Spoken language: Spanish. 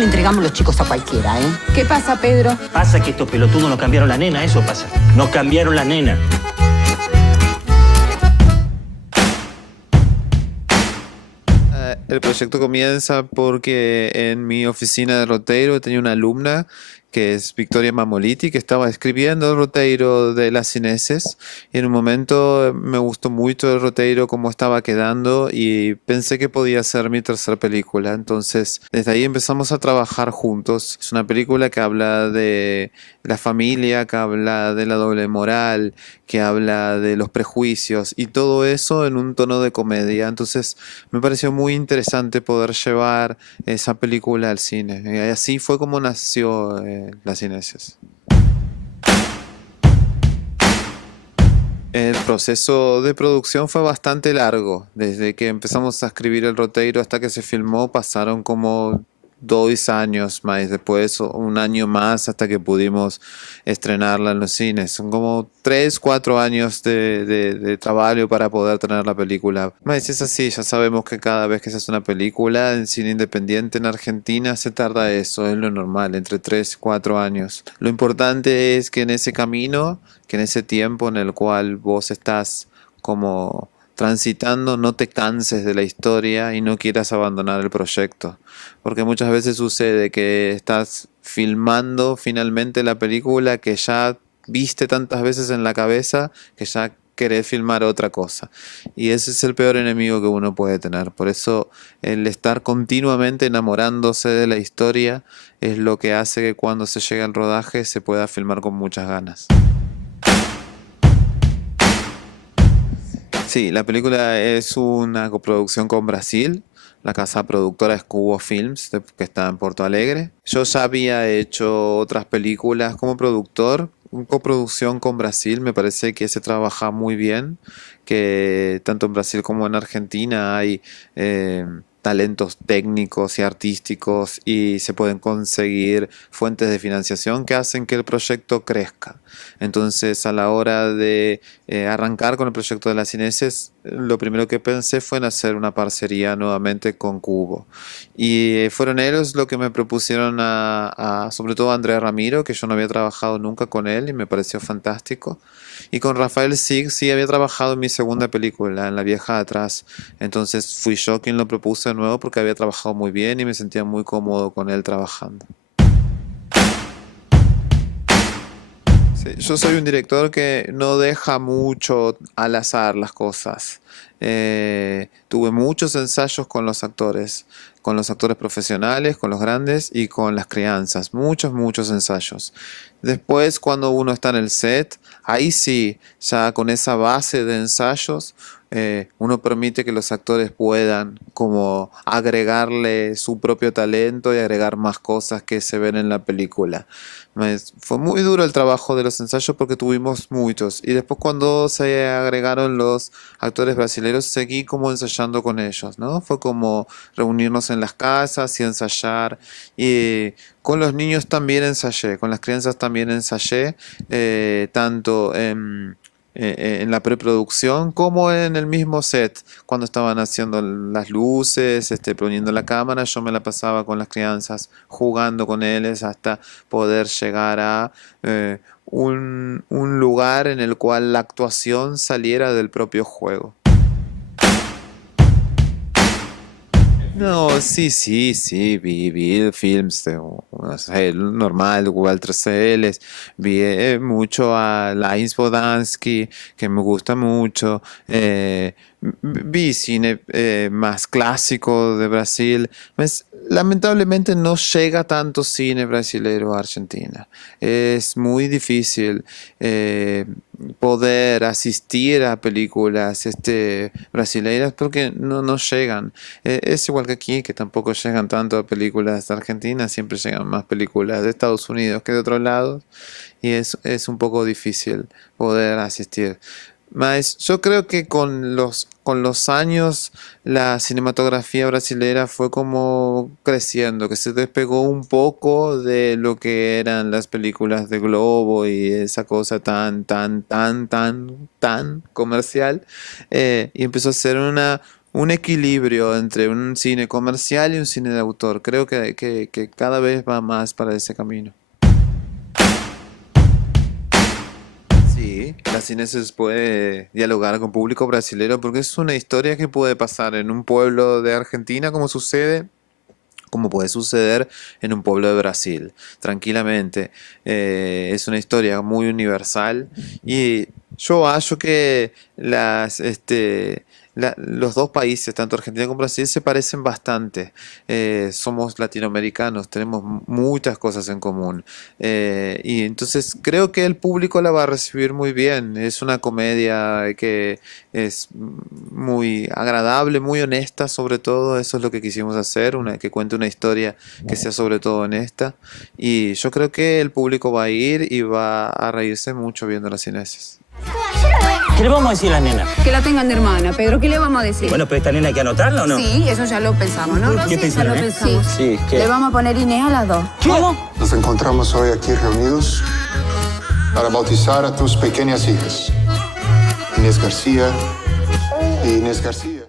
le entregamos los chicos a cualquiera, ¿eh? ¿Qué pasa, Pedro? Pasa que estos pelotudos no cambiaron la nena, eso pasa. No cambiaron la nena. El proyecto comienza porque en mi oficina de Roteiro tenía una alumna que es Victoria Mamoliti, que estaba escribiendo el Roteiro de Las Cineses, y en un momento me gustó mucho el Roteiro, cómo estaba quedando, y pensé que podía ser mi tercera película. Entonces, desde ahí empezamos a trabajar juntos. Es una película que habla de la familia, que habla de la doble moral, que habla de los prejuicios, y todo eso en un tono de comedia. Entonces, me pareció muy interesante poder llevar esa película al cine. Y así fue como nació Las Cineses. El proceso de producción fue bastante largo. Desde que empezamos a escribir el Roteiro hasta que se filmó pasaron como 2 años más, después un año más hasta que pudimos estrenarla en los cines. Son como 3, 4 años de trabajo para poder tener la película. Más es así, ya sabemos que cada vez que se hace una película en cine independiente en Argentina se tarda eso, es lo normal, entre 3, 4 años. Lo importante es que en ese camino, que en ese tiempo en el cual vos estás como transitando, no te canses de la historia y no quieras abandonar el proyecto. Porque muchas veces sucede que estás filmando finalmente la película que ya viste tantas veces en la cabeza que ya querés filmar otra cosa. Y ese es el peor enemigo que uno puede tener. Por eso el estar continuamente enamorándose de la historia es lo que hace que cuando se llegue al rodaje se pueda filmar con muchas ganas. Sí, la película es una coproducción con Brasil. La casa productora es Cubo Films, que está en Porto Alegre. Yo ya había hecho otras películas como productor, una coproducción con Brasil. Me parece que se trabaja muy bien, que tanto en Brasil como en Argentina hay talentos técnicos y artísticos y se pueden conseguir fuentes de financiación que hacen que el proyecto crezca. Entonces, a la hora de arrancar con el proyecto de Las Cineses, lo primero que pensé fue en hacer una parcería nuevamente con Cubo. Y fueron ellos lo que me propusieron sobre todo a Andrea Ramiro, que yo no había trabajado nunca con él y me pareció fantástico. Y con Rafael Sig sí había trabajado en mi segunda película, en La Vieja de Atrás. Entonces fui yo quien lo propuso de nuevo porque había trabajado muy bien y me sentía muy cómodo con él trabajando. Sí, yo soy un director que no deja mucho al azar las cosas. Tuve muchos ensayos con los actores profesionales, con los grandes y con las crianzas. Muchos ensayos. Después, cuando uno está en el set, ahí sí, ya con esa base de ensayos, uno permite que los actores puedan como agregarle su propio talento y agregar más cosas que se ven en la película. Fue muy duro el trabajo de los ensayos porque tuvimos muchos. Y después cuando se agregaron los actores brasileños, seguí como ensayando con ellos, ¿no? Fue como reunirnos en las casas y ensayar. Y con los niños también ensayé, con las crianzas también ensayé, tanto en la preproducción como en el mismo set. Cuando estaban haciendo las luces, poniendo la cámara, yo me la pasaba con las crianzas, jugando con ellos hasta poder llegar a un lugar en el cual la actuación saliera del propio juego. No, sí, vi films de, no sé, normal, Walter Celes, vi mucho a Lajos Bodansky, que me gusta mucho, vi cine más clásico de Brasil, pues, lamentablemente no llega tanto cine brasilero a Argentina, es muy difícil poder asistir a películas brasileiras porque no llegan. Es igual que aquí, que tampoco llegan tanto a películas de Argentina, siempre llegan más películas de Estados Unidos que de otros lados, y es un poco difícil poder asistir. Mas yo creo que con los años la cinematografía brasilera fue como creciendo, que se despegó un poco de lo que eran las películas de Globo y esa cosa tan comercial, y empezó a ser una un equilibrio entre un cine comercial y un cine de autor. Creo que cada vez va más para ese camino. Sí, la Cineses puede dialogar con público brasilero porque es una historia que puede pasar en un pueblo de Argentina como sucede, como puede suceder en un pueblo de Brasil, tranquilamente. Es una historia muy universal y yo acho que los dos países, tanto Argentina como Brasil, se parecen bastante. Somos latinoamericanos, tenemos muchas cosas en común. Y entonces creo que el público la va a recibir muy bien. Es una comedia que es muy agradable, muy honesta sobre todo. Eso es lo que quisimos hacer, que cuente una historia que sea sobre todo honesta. Y yo creo que el público va a ir y va a reírse mucho viendo las Cineses. ¿Qué le vamos a decir a la nena? Que la tengan de hermana, Pedro. ¿Qué le vamos a decir? Bueno, pero esta nena hay que anotarla, ¿o no? Sí, eso ya lo pensamos, ¿no? ¿Qué Sí, pensaron, ya lo pensamos. Sí, ¿qué? Le vamos a poner Inés a las dos. ¿Cómo? Nos encontramos hoy aquí reunidos para bautizar a tus pequeñas hijas, Inés García y Inés García.